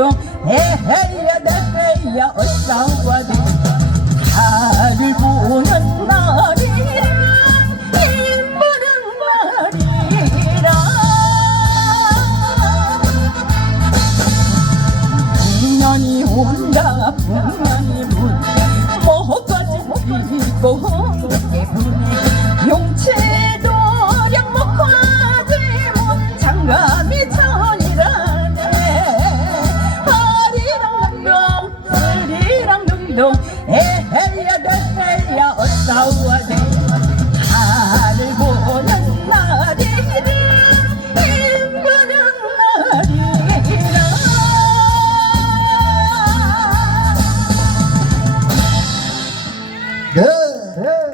둥 에헤야 대헤야 어싸워도 달을 보는 날이란 기쁘는 말이라. 인연이 온다 풍년이 문. 뭐까지 피고 놈. 에헤야, 델헬야 어싸우아네 나를 보는 날이라 힘드는 날이라. 네.